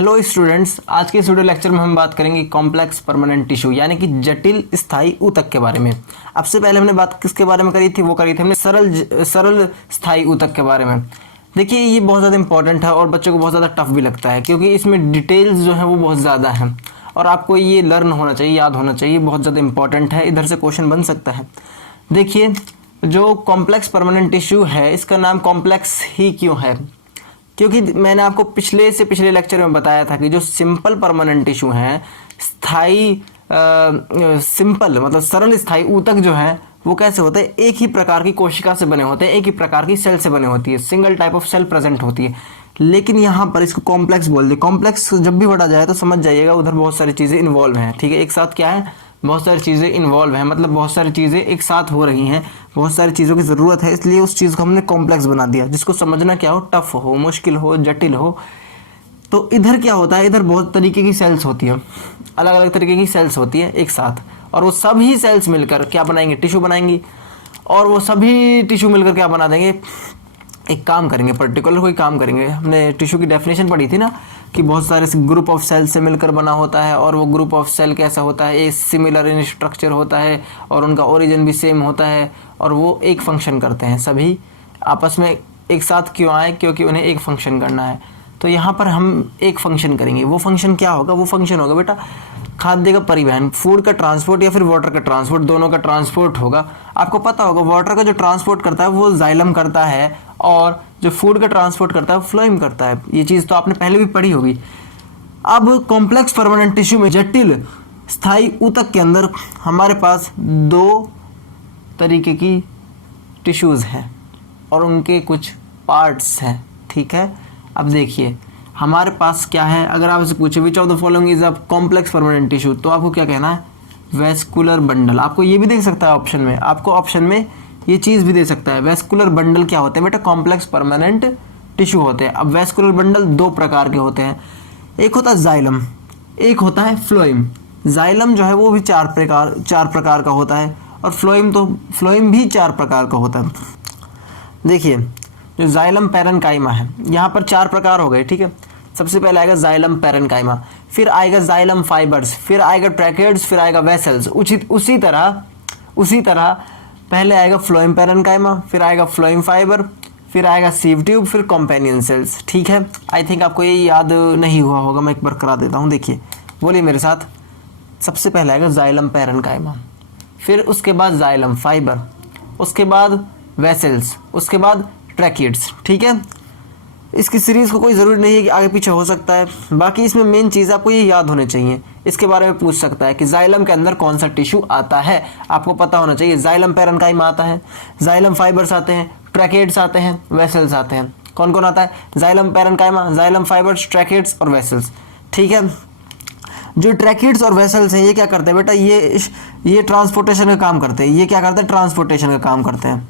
Hello students, आज के इस वीडियो लेक्चर में हम बात करेंगे कॉम्प्लेक्स परमानेंट टिश्यू यानी कि जटिल स्थायी ऊतक के बारे में। अब से पहले हमने बात किसके बारे में करी थी? वो करी थी हमने सरल स्थायी ऊतक के बारे में। देखिए, ये बहुत ज़्यादा इंपॉर्टेंट है और बच्चों को बहुत ज़्यादा टफ भी लगता है क्योंकि इसमें डिटेल्स जो है वो बहुत ज़्यादा हैं और आपको ये लर्न होना चाहिए, याद होना चाहिए, बहुत ज़्यादा इंपॉर्टेंट है। इधर से क्वेश्चन बन सकता है। देखिए, जो कॉम्प्लेक्स परमानेंट टिश्यू है इसका नाम कॉम्प्लेक्स ही क्यों है? क्योंकि मैंने आपको पिछले लेक्चर में बताया था कि जो सिंपल परमानेंट टिश्यू है, स्थायी सिंपल मतलब सरल स्थायी ऊतक जो है वो कैसे होते हैं? एक ही प्रकार की कोशिका से बने होते हैं, एक ही प्रकार की सेल से बने होती है, single type of cell present होती है। लेकिन यहाँ पर इसको कॉम्प्लेक्स बोल दिया। कॉम्प्लेक्स जब भी बढ़ा जाए तो समझ जाइएगा उधर बहुत सारी चीज़ें इन्वॉल्व हैं। ठीक है, एक साथ क्या है? बहुत सारी चीज़ें इन्वॉल्व हैं, मतलब बहुत सारी चीज़ें एक साथ हो रही हैं, बहुत सारी चीज़ों की ज़रूरत है, इसलिए उस चीज़ को हमने कॉम्प्लेक्स बना दिया, जिसको समझना क्या हो, टफ हो, मुश्किल हो, जटिल हो। तो इधर क्या होता है? इधर बहुत तरीके की सेल्स होती है, अलग अलग तरीके की सेल्स होती है एक साथ, और वो सभी सेल्स मिलकर क्या बनाएंगे? टिश्यू बनाएंगी। और वो सभी टिश्यू मिलकर क्या बना देंगे? एक काम करेंगे, पर्टिकुलर कोई काम करेंगे। हमने टिश्यू की डेफिनेशन पढ़ी थी ना कि बहुत सारे ग्रुप ऑफ सेल से मिलकर बना होता है, और वो ग्रुप ऑफ सेल कैसा होता है? ए सिमिलर इन स्ट्रक्चर होता है और उनका ओरिजिन भी सेम होता है, और वो एक फंक्शन करते हैं। सभी आपस में एक साथ क्यों आए? क्योंकि उन्हें एक फंक्शन करना है। तो यहाँ पर हम एक फंक्शन करेंगे। वो फंक्शन क्या होगा? वो फंक्शन होगा बेटा खाद्य का परिवहन, फूड का ट्रांसपोर्ट या फिर वाटर का ट्रांसपोर्ट, दोनों का ट्रांसपोर्ट होगा। आपको पता होगा वाटर का जो ट्रांसपोर्ट करता है वो जाइलम करता है, और जो फूड का ट्रांसपोर्ट करता है वो फ्लोएम करता है। ये चीज़ तो आपने पहले भी पढ़ी होगी। अब कॉम्प्लेक्स परमानेंट टिश्यू में, जटिल स्थायी ऊतक के अंदर हमारे पास दो तरीके की टिश्यूज़ हैं और उनके कुछ पार्ट्स हैं। ठीक है, अब देखिए हमारे पास क्या है। अगर आप इसे पूछे which of the following is a complex permanent tissue, तो आपको क्या कहना है? Vascular bundle. आपको ये भी देख सकता है ऑप्शन में, आपको ऑप्शन में ये चीज़ भी दे सकता है। वेस्कुलर बंडल क्या होते हैं बेटा? कॉम्प्लेक्स परमानेंट टिश्यू होते हैं। अब वेस्कुलर बंडल दो प्रकार के होते हैं, एक होता है जाइलम, एक होता है फ्लोएम। जाइलम जो है वो भी चार प्रकार का होता है, और फ्लोएम भी चार प्रकार का होता है। देखिए, जो जाइलम पैरेन्काइमा है, यहाँ पर चार प्रकार हो गए। ठीक है, सबसे पहले आएगा जाइलम पैरेन्काइमा, फिर आएगा जाइलम फाइबर्स, फिर आएगा ट्रैकेड्स, फिर आएगा वेसल्स। उसी तरह पहले आएगा फ्लोएम पैरेन्काइमा, फिर आएगा फ्लोएम फाइबर, फिर आएगा सीव ट्यूब, फिर कॉम्पेनियन सेल्स। ठीक है, आई थिंक आपको ये याद नहीं हुआ होगा, मैं एक बार करा देता हूँ। देखिए, बोलिए मेरे साथ। सबसे पहले आएगा जाइलम पैरेन्काइमा, फिर उसके बाद जाइलम फाइबर, उसके बाद वेसल्स, उसके बाद ट्रैकिड्स। ठीक है, इसकी सीरीज़ को कोई ज़रूरी नहीं है कि आगे पीछे हो सकता है। बाकी इसमें मेन चीज़ आपको ये याद होने चाहिए। इसके बारे में पूछ सकता है कि जाइलम के अंदर कौन सा टिश्यू आता है, आपको पता होना चाहिए। जाइलम पैरेन्काइमा आता है, जाइलम फाइबर्स आते हैं, ट्रैकेड्स आते हैं, वेसल्स आते हैं। कौन कौन आता है? जाइलम पैरेन्काइमा, जाइलम फाइबर्स, ट्रैकेड्स और वेसल्स। ठीक है, जो ट्रैकिड्स और वेसल्स हैं ये क्या करते हैं बेटा? ये ट्रांसपोर्टेशन का काम करते हैं। ये क्या करते हैं? ट्रांसपोर्टेशन का काम करते हैं।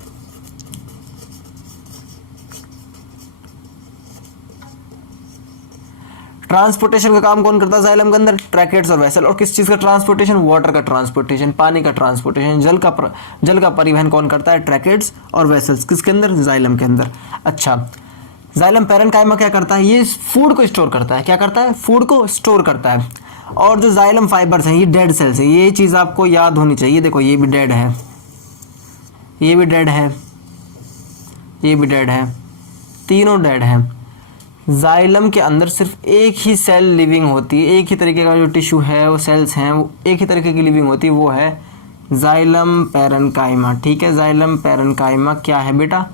ट्रांसपोर्टेशन का काम कौन करता है जाइलम के अंदर? ट्रैकेड्स और वेसल। और किस चीज़ का ट्रांसपोर्टेशन? वाटर का ट्रांसपोर्टेशन, पानी का ट्रांसपोर्टेशन, जल का परिवहन कौन करता है? ट्रैकेड्स और वेसल्स। किसके अंदर? जाइलम के अंदर। अच्छा, जाइलम पैरेन्काइमा क्या करता है? ये फूड को स्टोर करता है। क्या करता है? फूड को स्टोर करता है। और जो जाइलम फाइबर्स हैं ये डेड सेल्स हैं। ये चीज़ आपको याद होनी चाहिए। देखो, ये भी डेड है, ये भी डेड है, ये भी डेड है, तीनों डेड हैं। जाइलम के अंदर सिर्फ एक ही सेल लिविंग होती है, एक ही तरीके का जो टिश्यू है, वो सेल्स हैं, वो एक ही तरीके की लिविंग होती है, वो है जाइलम पैरेन्काइमा। ठीक है, जाइलम पैरेन्काइमा क्या है बेटा?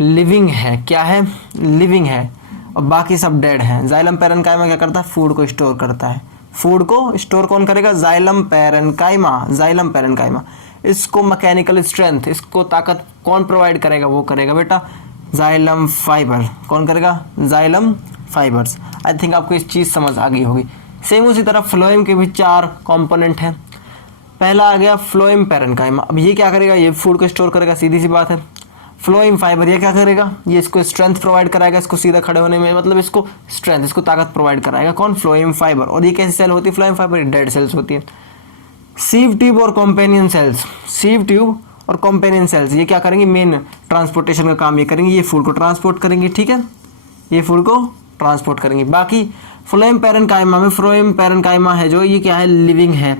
लिविंग है। क्या है? लिविंग है, और बाकी सब डेड हैं। जाइलम पैरेन्काइमा क्या करता है? फूड को स्टोर करता है। फूड को स्टोर कौन करेगा? Xylem parenchyma. Xylem parenchyma. इसको मैकेनिकल स्ट्रेंथ, इसको ताकत कौन प्रोवाइड करेगा? वो करेगा बेटा जाइलम फाइबर। कौन करेगा? Xylem fibres. आई थिंक आपको इस चीज़ समझ आ गई होगी। सेम उसी तरह फ्लोएम के भी चार कंपोनेंट हैं। पहला आ गया फ्लोएम पैरेन्काइमा। अब ये क्या करेगा? ये फूड को स्टोर करेगा, सीधी सी बात है। फ्लोएम फाइबर ये क्या करेगा? ये इसको स्ट्रेंथ प्रोवाइड कराएगा, इसको सीधा खड़े होने में, मतलब इसको स्ट्रेंथ, इसको ताकत प्रोवाइड कराएगा। कौन? Phloem fibre. और ये कैसी सेल होती है? फ्लोएम फाइबर डेड सेल्स होती है। सीव ट्यूब और कॉम्पेनियन सेल्स, सीव ट्यूब और कॉम्पेनियन सेल्स ये क्या करेंगे? मेन ट्रांसपोर्टेशन का काम ये करेंगे। ये फूड को ट्रांसपोर्ट करेंगे। ठीक है, ये फूड को ट्रांसपोर्ट करेंगे। बाकी फ्लोएम पैरेन्काइमा में फ्लोएम पैरेन्काइमा है जो ये क्या है, लिविंग है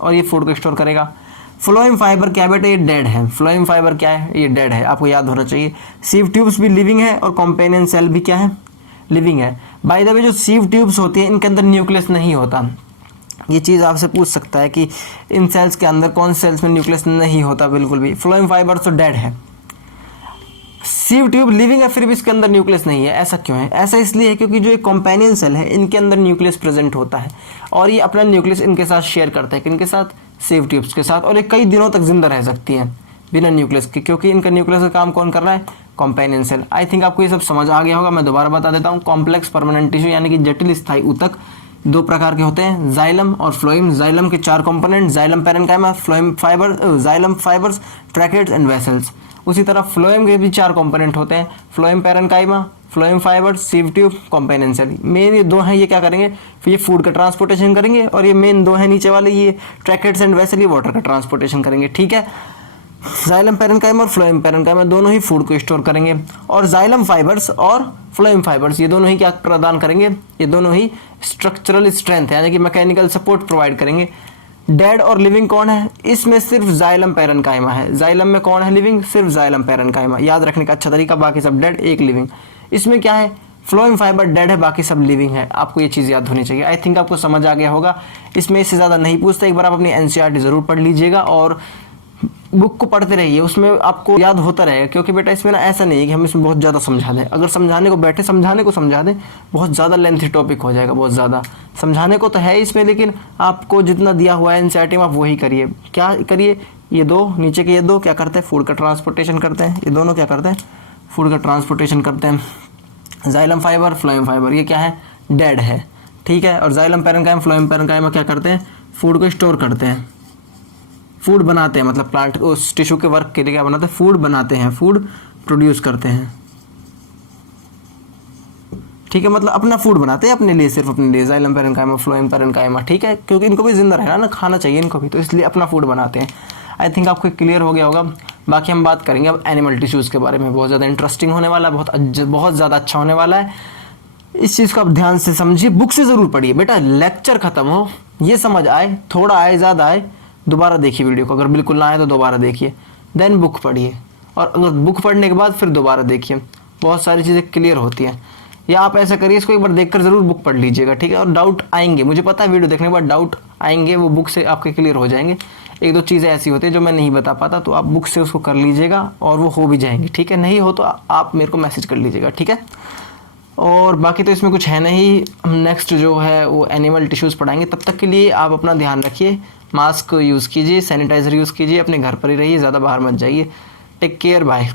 और ये फूड को स्टोर करेगा। फ्लोएम फाइबर क्या बेटा, ये डेड है। फ्लोएम फाइबर क्या है, ये डेड है, आपको याद होना चाहिए। सीव ट्यूब्स भी लिविंग है और कॉम्पेनियन सेल भी क्या है, लिविंग है। बाय द वे जो सीव ट्यूब्स होती है इनके अंदर न्यूक्लियस नहीं होता। ये चीज़ आपसे पूछ सकता है कि इन सेल्स के अंदर कौन से सेल्स में न्यूक्लियस नहीं होता, बिल्कुल भी। फ्लोएम फाइबर तो डेड है, सीव ट्यूब लिविंग है, फिर भी इसके अंदर न्यूक्लियस नहीं है। ऐसा क्यों है? ऐसा इसलिए है क्योंकि जो एक कॉम्पेनियन सेल है इनके अंदर न्यूक्लियस प्रेजेंट होता है और ये अपना न्यूक्लियस इनके साथ शेयर करते हैं, किनके साथ, सीव ट्यूब्स के साथ। और ये कई दिनों तक जिंदा रह सकती हैं बिना न्यूक्लियस के, क्योंकि इनका न्यूक्लियस का काम कौन कर रहा है, कॉम्पेनियन सेल। आई थिंक आपको ये सब समझ आ गया होगा। मैं दोबारा बता देता हूँ, कॉम्प्लेक्स परमानेंट टिश्यू यानी कि जटिल स्थायी ऊतक दो प्रकार के होते हैं, जाइलम और फ्लोएम। जाइलम के 4 component, xylem parenchyma, phloem fibre, xylem fibres, tracheids and vessels. उसी तरह फ्लोएम के भी 4 कंपोनेंट होते हैं, phloem parenchyma, phloem fibre, sieve tube, companion cell. Main ये 2 हैं, ये क्या करेंगे, फिर ये फूड का ट्रांसपोर्टेशन करेंगे, और ये मेन 2 हैं नीचे वाले, ये ट्रैकेट्स एंड वेसल, ये वाटर का ट्रांसपोर्टेशन करेंगे। ठीक है, जाइलम पैरेन्काइमा और फ्लोएम पैरेन्काइमा दोनों ही फूड को स्टोर करेंगे, और जाइलम फाइबर्स और फ्लोएम फाइबर्स ये दोनों ही क्या प्रदान करेंगे, ये दोनों ही स्ट्रक्चरल स्ट्रेंथ यानी कि मैकेनिकल सपोर्ट प्रोवाइड करेंगे। डेड और लिविंग कौन है, इसमें सिर्फ जाइलम पैरेन्काइमा है। जाइलम में कौन है लिविंग, सिर्फ जाइलम पैरेन्काइमा। याद रखने का अच्छा तरीका, बाकी सब डेड, एक लिविंग। इसमें क्या है, फ्लोएम फाइबर डेड है, बाकी सब लिविंग है। आपको ये चीज़ याद होनी चाहिए। आई थिंक आपको समझ आ गया होगा। इसमें इससे ज़्यादा नहीं पूछते, एक बार आप अपनी एनसीईआरटी ज़रूर पढ़ लीजिएगा और बुक को पढ़ते रहिए, उसमें आपको याद होता रहेगा। क्योंकि बेटा इसमें ना ऐसा नहीं है कि हम इसमें बहुत ज़्यादा समझा दें। अगर समझाने को बैठे, समझाने को समझा दें, बहुत ज़्यादा लेंथी टॉपिक हो जाएगा, बहुत ज़्यादा। समझाने को तो है इसमें, लेकिन आपको जितना दिया हुआ है एनसीईआरटी में आप वही करिए। क्या करिए, ये 2 नीचे के ये 2 क्या करते हैं, फूड का ट्रांसपोर्टेशन करते हैं। ये दोनों क्या करते हैं, फूड का ट्रांसपोर्टेशन करते हैं। जाइलम फाइबर, फ्लोएम फाइबर ये क्या है, डेड है। ठीक है, और जाइलम पैरेन्काइमा, फ्लोएम पैरेन्काइमा क्या करते हैं, फूड को स्टोर करते हैं, फूड बनाते हैं। मतलब प्लांट उस टिश्यू के वर्क के लिए क्या बनाते हैं, फूड बनाते हैं, फूड प्रोड्यूस करते हैं। ठीक है, मतलब अपना फूड बनाते हैं अपने लिए, सिर्फ अपने लिए। Xylem parenchyma, phloem parenchyma. ठीक है, क्योंकि इनको भी जिंदा रहना ना, खाना चाहिए इनको भी, तो इसलिए अपना फूड बनाते हैं। आई थिंक आपको क्लियर हो गया होगा। बाकी हम बात करेंगे अब एनिमल टिश्यूज़ के बारे में। बहुत ज़्यादा इंटरेस्टिंग होने वाला है, बहुत ज़्यादा अच्छा होने वाला है। इस चीज़ को आप ध्यान से समझिए, बुक से ज़रूर पढ़िए बेटा। लेक्चर खत्म हो, ये समझ आए, थोड़ा आए ज़्यादा आए, दोबारा देखिए वीडियो को। अगर बिल्कुल ना आए तो दोबारा देखिए, देन बुक पढ़िए, और अगर बुक पढ़ने के बाद फिर दोबारा देखिए, बहुत सारी चीज़ें क्लियर होती हैं। या आप ऐसा करिए, इसको एक बार देखकर ज़रूर बुक पढ़ लीजिएगा। ठीक है, और डाउट आएंगे, मुझे पता है वीडियो देखने के बाद डाउट आएंगे, वो बुक से आपके क्लियर हो जाएंगे। 1-2 चीज़ें ऐसी होती हैं जो मैं नहीं बता पाता, तो आप बुक से उसको कर लीजिएगा और वो हो भी जाएंगी। ठीक है, नहीं हो तो आप मेरे को मैसेज कर लीजिएगा। ठीक है, और बाकी तो इसमें कुछ है नहीं। हम नेक्स्ट जो है वो एनिमल टिश्यूज़ पढ़ाएंगे। तब तक के लिए आप अपना ध्यान रखिए, मास्क यूज़ कीजिए, सैनिटाइज़र यूज़ कीजिए, अपने घर पर ही रहिए, ज़्यादा बाहर मत जाइए। Take care, bye.